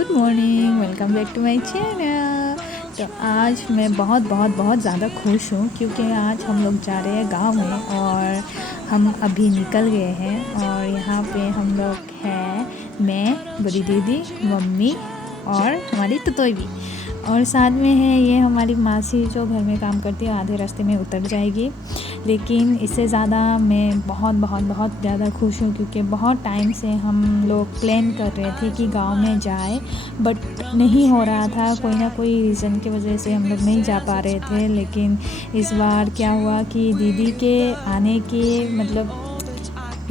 Good morning, welcome back to my channel. तो आज मैं बहुत ज़्यादा खुश हूँ क्योंकि आज हम लोग जा रहे हैं गांव में और हम अभी निकल गए हैं। और यहाँ पे हम लोग हैं, मैं, बड़ी दीदी, मम्मी और हमारी तुतोई भी, और साथ में है ये हमारी मासी जो घर में काम करती है, आधे रास्ते में उतर जाएगी। लेकिन इससे ज़्यादा मैं बहुत ज़्यादा खुश हूँ क्योंकि बहुत टाइम से हम लोग प्लान कर रहे थे कि गांव में जाए, बट नहीं हो रहा था। कोई ना कोई रीज़न की वजह से हम लोग नहीं जा पा रहे थे। लेकिन इस बार क्या हुआ कि दीदी के आने के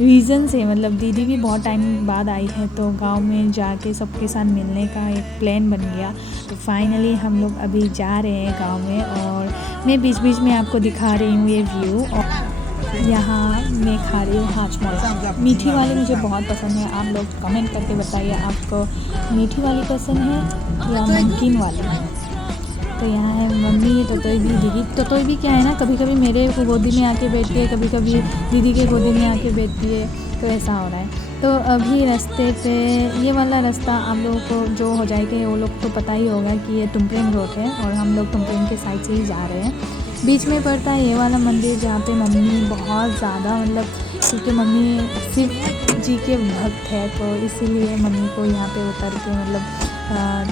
रीज़न से, दीदी भी बहुत टाइम बाद आई है, तो गांव में जाके सबके साथ मिलने का एक प्लान बन गया। तो फाइनली हम लोग अभी जा रहे हैं गांव में, और मैं बीच बीच में आपको दिखा रही हूँ ये व्यू। और यहाँ मैं खा रही हूँ हाजमोला। मीठी वाली मुझे बहुत पसंद है। आप लोग कमेंट करके बताइए आपको मीठी वाली पसंद है या नमकीन वाली। तो यहाँ है मम्मी, ततोई भी, दीदी। ततोई भी क्या है ना, कभी कभी मेरे गोदी में आके बैठती है, कभी कभी दीदी के गोदी में आके बैठती है, तो ऐसा हो रहा है। तो अभी रास्ते पे ये वाला रास्ता आप लोगों को जो होजाई के वो लोग को पता ही होगा कि ये टुमप्रेंग रोड है, और हम लोग टुमप्रेंग के साइड से ही जा रहे हैं। बीच में पड़ता है ये वाला मंदिर जहाँ पे मम्मी बहुत ज़्यादा क्योंकि मम्मी शिव जी के भक्त है, तो इसीलिए मम्मी को यहाँ पे उतर के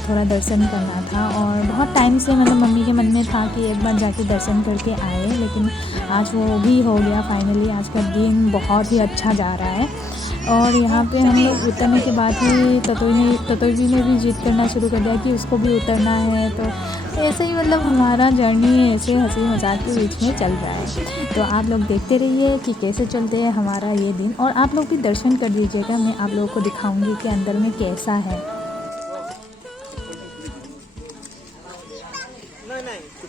थोड़ा दर्शन करना था। और बहुत टाइम से मम्मी के मन में था कि एक बार जाके दर्शन करके आए, लेकिन आज वो भी हो गया फाइनली। आज का दिन बहुत ही अच्छा जा रहा है। और यहाँ पे हम लोग उतरने के बाद ही ततोई जी ने भी जिद करना शुरू कर दिया कि उसको भी उतरना है। तो ऐसे ही हमारा जर्नी ऐसे हंसी मजाक के बीच में चल रहा है। तो आप लोग देखते रहिए कि कैसे चलते हैं हमारा ये दिन, और आप लोग भी दर्शन कर दीजिएगा। मैं आप लोगों को दिखाऊंगी कि अंदर में कैसा है।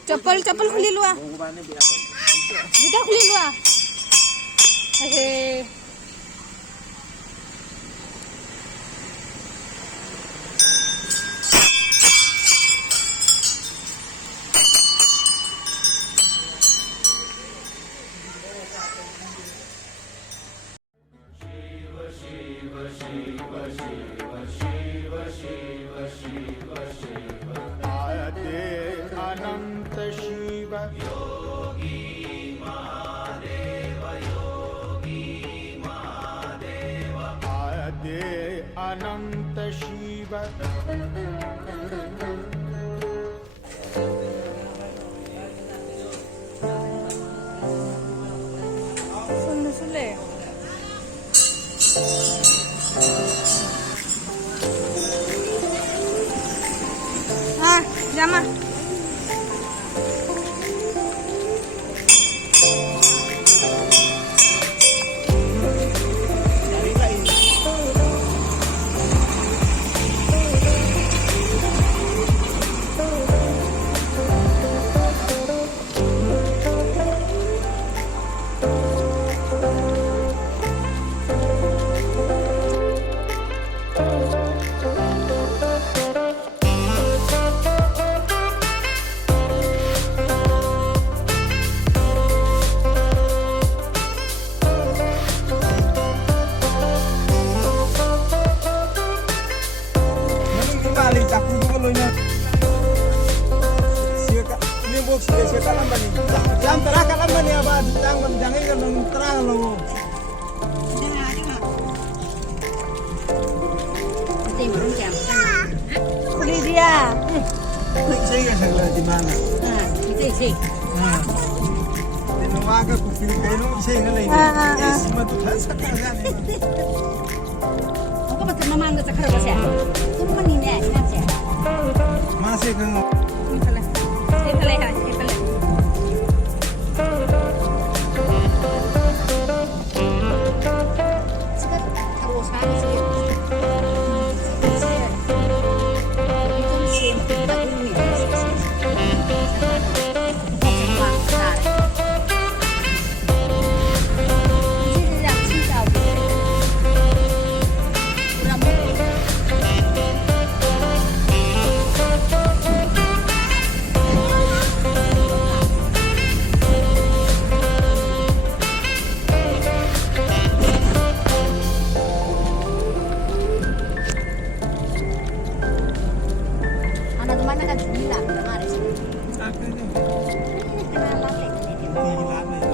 चप्पल खुली लुआ, जूता खुली लुआ। अरे अनंत शिव योगी महादेव, आदे अनंत शिव। सुन ले। हाँ Jama. Jam terakhir kan bani abad, jangan kan terang lo. खुली दिया। Saya kan di mana? Meitei. Di rumah ke kuping kayu saya kan ini. Semua tu kan sekarang ni. Aku betul mama nggak cakap apa sih? Itu mana ni sih? Masih kan. 那个主意啦，干嘛的？ อ่ะไปเลย 跟他拉累的那 ตี 点。 ร้านเลย 厉害干嘛的？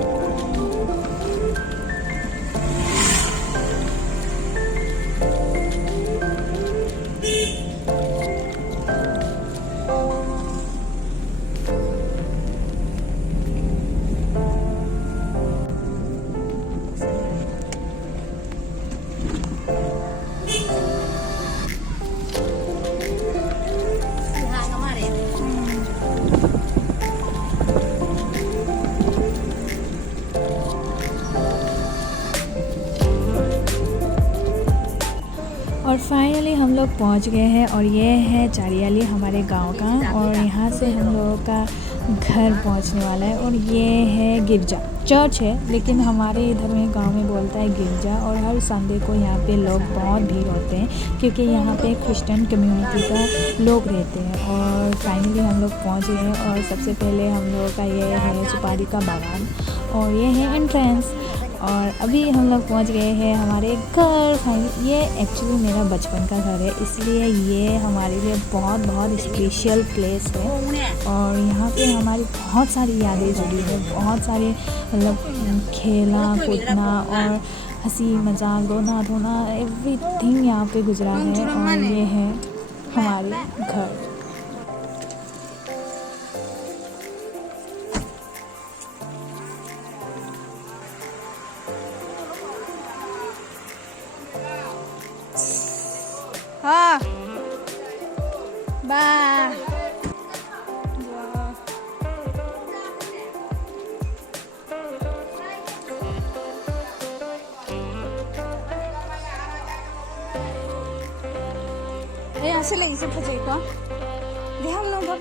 और finally हम लोग पहुंच गए हैं और ये है चारियाली हमारे गांव का और यहाँ से हम लोगों का घर पहुंचने वाला है और ये है गिरजा चर्च है लेकिन हमारे इधर में गांव में बोलता है गिरजा और हर संडे को यहाँ पे लोग बहुत भीड़ होते हैं क्योंकि यहाँ पे क्रिश्चियन कम्युनिटी का लोग रहते हैं। और फाइनली हम लोग पहुँच गए हैं और सबसे पहले हम लोगों का ये है सुपारी का बागान और ये है एंट्रेंस और अभी हम लोग पहुंच गए हैं हमारे घर। ये एक्चुअली मेरा बचपन का घर है इसलिए ये हमारे लिए बहुत बहुत स्पेशल प्लेस है और यहाँ पे हमारी बहुत सारी यादें जुड़ी है, बहुत सारे मतलब खेलना कूदना और हंसी मजाक रोना धोना एवरीथिंग यहाँ पे गुजरा है और ये है हमारे घर। हाँ बाय यहाँ से लगी से फंसेगा ध्यान लो बहुत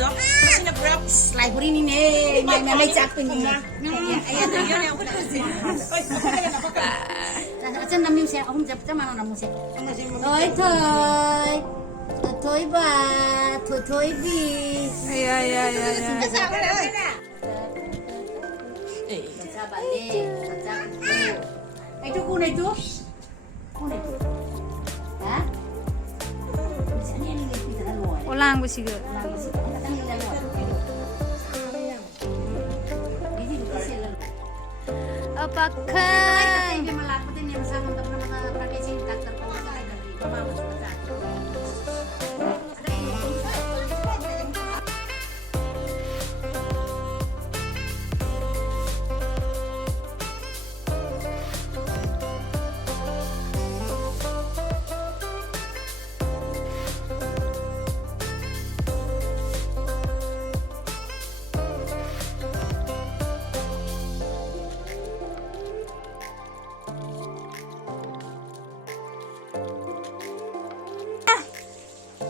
dok, masih nabrak slide ini nih, main cak ini. Acha namin siya, ako siya mana namin siya. Toy ba, toy bi. Ya. Itu kuna itu. Hah? Ulang sih gue. Apakah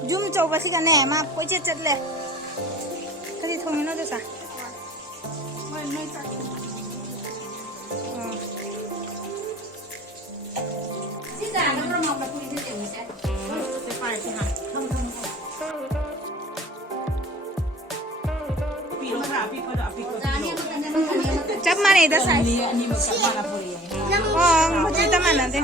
Jum coba sih kan nih, mah kok cecet leh. Tadi thongin aja sah. Sih dah, kalau mau beli itu deh bisa. Cepat sih ha. Cap mana itu sah? Oh, mau cerita mana deh?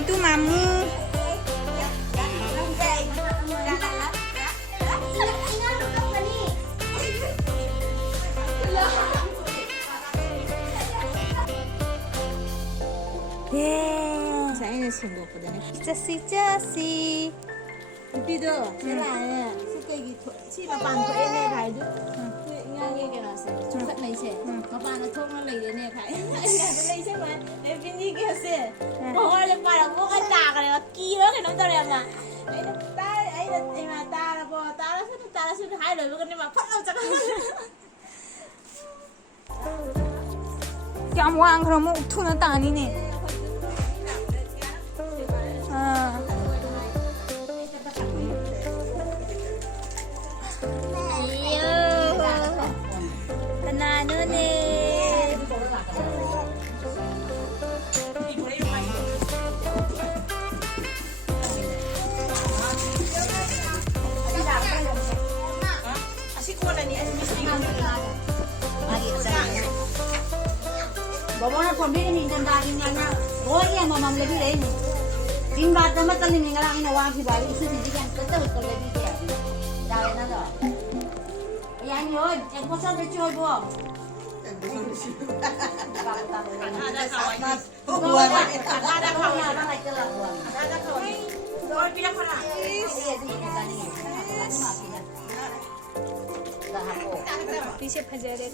Itu mamu. Saya ini sungguh pada nih. Casi. Itu, saya suka gitu. Si bapak ko ini kayak itu. Ngange kena sih. Cuma nih sih. Bapak anak tuh malah ini nih kayak. Ada nih sih mah. Ini gitu sih. Pokoknya para bukan tak kalau kilo kan nonton ya mah. Ini tara sudah hai loh bukan ni mah. Pat lo cakap. ꯌꯥꯝ ꯋꯥꯡꯈ꯭ꯔ ꯑꯃꯨꯛ ꯊꯨꯅ ꯇꯥꯅꯤꯅꯦ Kananone Bawa ko bin ni dan daging nga boy ya mamam lebi re ni din baat na matal ni ngala ina wa ki bali isu ni kan kata utal lebi ke dawe na do yan yon ek bosa de choy bo ada पीछे फजे रे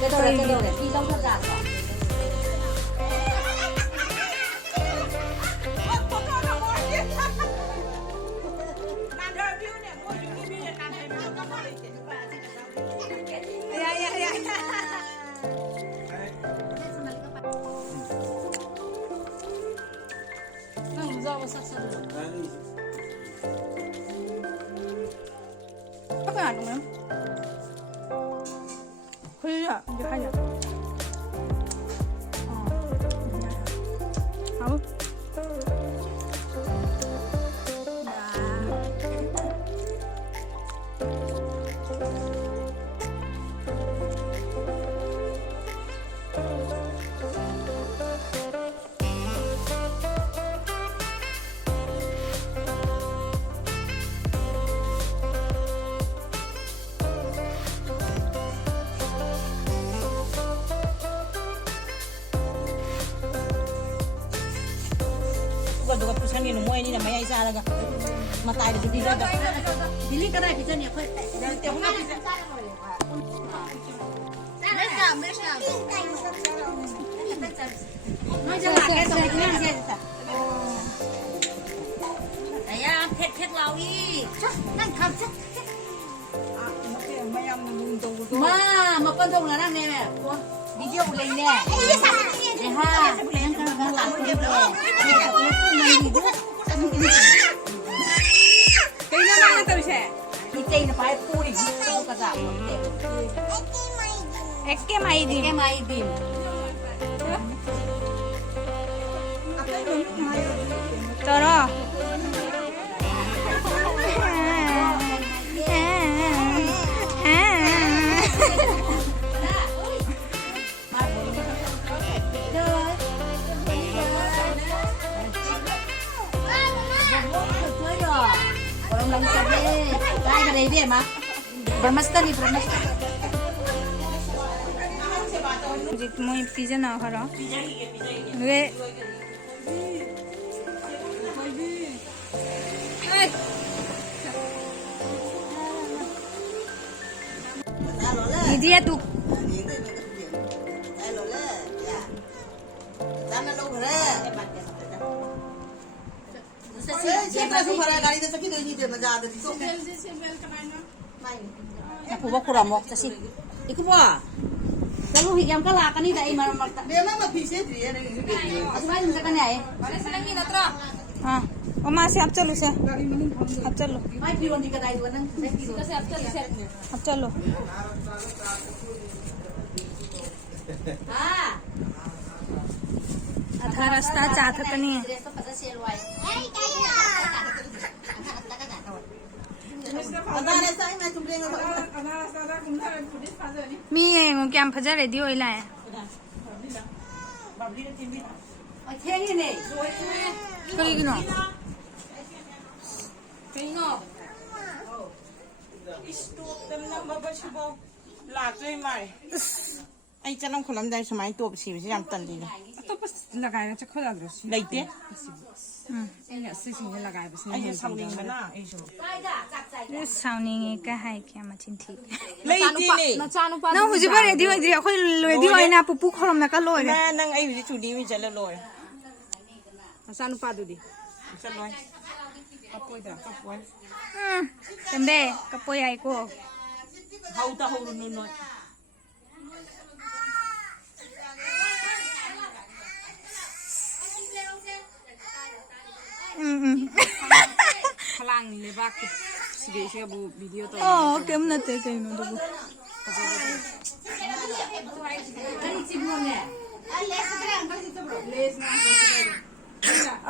cái đồ này đi đâu rất là các bạn đúng không? Khuya à, được hay nhỉ? Không? Duga pusan ni nomoy ni na mayay sa alaga matay na dili daga dili ka dai pisan ni ko te hunga pisan mesha no jala ke so ni ni sa aya phet lao i nang kham cha ma pan dong la nang ne ko video lên nè để ha nang ka ba la ko Cái nó đang từ trẻ. Meitei na pai puri ko ka sa mo Ekke mai di. ke mai dim Tara. orang lang sabi dai ka dai di ma bermasta ni bermasta Jik moi pizza na khara. Ve Didi ya tu. Aku bawa kurang mau kasih. Iku bawa. Kalau higam kalah kan ini dah imam marta. Memang mah bisa dia. Asal ini sekarang ya. हाँ और माँ से आप चलो से आप चलो Mai piron di kedai dua nang. आप चलो Ah. आधा रास्ता चाहता कनी है मी क्या फजा रेडी हो इला है करी गिनो ꯂꯥꯛꯇꯣꯏ ꯃꯥꯜꯂꯦ ꯑꯩ ꯆꯅꯝ ꯈꯨꯠꯂꯝꯗꯥꯏ ꯁꯨꯃꯥꯏꯅ ꯇꯣꯞ ꯁꯤꯕꯁꯤ ꯌꯥꯝ ꯇꯜꯂꯤꯅꯦ ꯑꯇꯣꯞꯄ ꯂꯒꯥꯏꯅ ꯆꯠꯈꯣ ꯌꯥꯗ꯭ꯔꯣ ꯁꯤ ꯂꯩꯇꯦ ꯑꯩꯅ ꯁꯤꯁꯤꯡꯁꯦ ꯂꯒꯥꯏꯕꯁꯤꯅ ꯑꯩꯁꯦ ꯁꯥꯎꯅꯤꯡꯕꯅ ꯑꯩꯁꯨ साउनिंग का है क्या मचिन थी ꯂꯩꯇꯦꯅꯦ ꯅꯪ ꯍꯧꯖꯤꯛꯐꯥꯎ ꯔꯦꯗꯤ ꯑꯣꯏꯗ꯭ꯔꯤ ꯑꯩꯈꯣꯏ ꯔꯦꯗꯤ ꯑꯣꯏꯅ ꯄꯨꯄꯨ ꯈꯣꯔꯝꯅꯀ ꯂꯣꯏꯔꯦ ꯅꯪ ꯑꯩ ꯍꯧꯖꯤꯛ ꯆꯨꯗꯤ ꯑꯣꯏꯅ ꯆꯠꯂ ꯂꯣꯏꯔꯦ ꯅꯆꯥꯅꯨꯄꯥꯗꯨꯗꯤ ꯆꯠꯂꯣꯏ ꯀꯞꯄꯣꯏꯗ ꯀꯞꯄꯣꯏ तंबे कपोई आई को ꯍꯧꯗ ꯍꯧꯔꯨꯅꯨ ꯅꯣꯏ ꯐꯂꯥꯡ ꯂꯩꯕꯥꯛꯀꯤ ꯁꯤꯗꯩꯁꯤꯕꯨ ꯚꯤꯗꯤꯑꯣ ꯇꯧ ओ केम नते कइनो दबो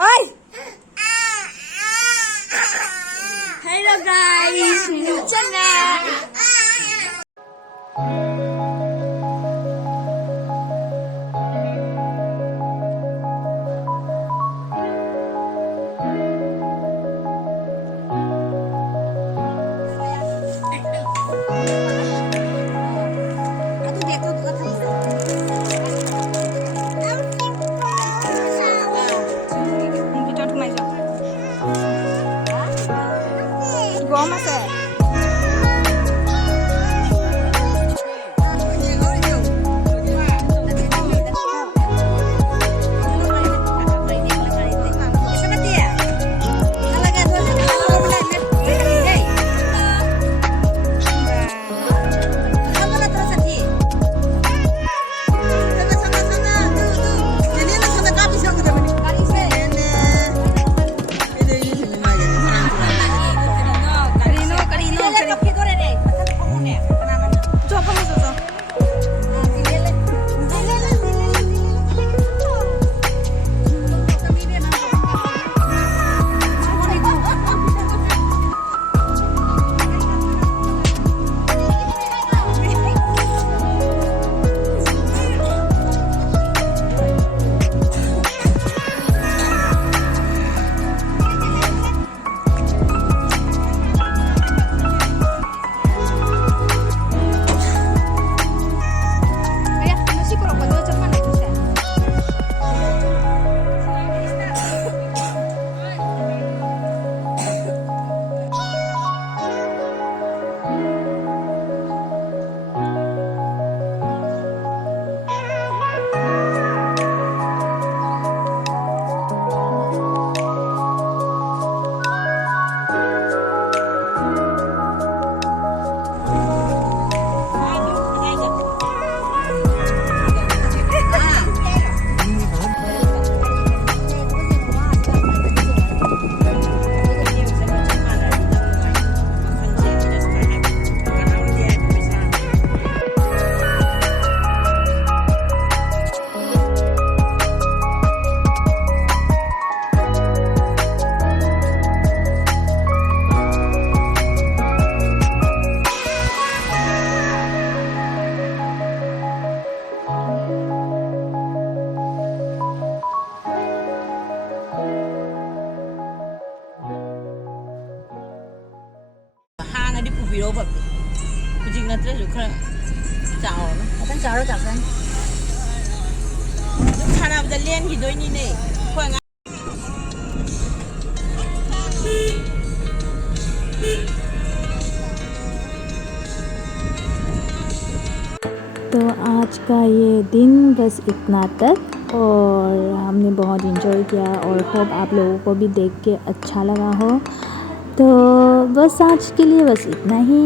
ओय हेलो गाइस चना Goma se. ꯍꯥꯟꯅꯗꯤ ꯄꯨꯕꯤꯔꯣꯕ ꯍꯧꯖꯤꯛ ꯅꯠꯇ꯭ꯔꯁꯨ ꯈꯔ ꯆꯥꯎꯔꯒ Kan caro tak kan? ꯑꯗꯨꯝ ꯁꯥꯟꯅꯕꯗ ꯂꯦꯟꯈꯤꯗꯣꯏꯅꯤꯅꯦ ꯑꯩꯈꯣꯏ ꯑꯉꯥꯡ तो आज का ये दिन बस इतना तक और हमने बहुत इंजॉय किया और होप आप लोगों को भी देख के अच्छा लगा हो। तो बस आज के लिए बस इतना ही।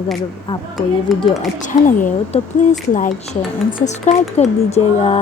अगर आपको ये वीडियो अच्छा लगे हो तो please like share and subscribe कर दीजिएगा।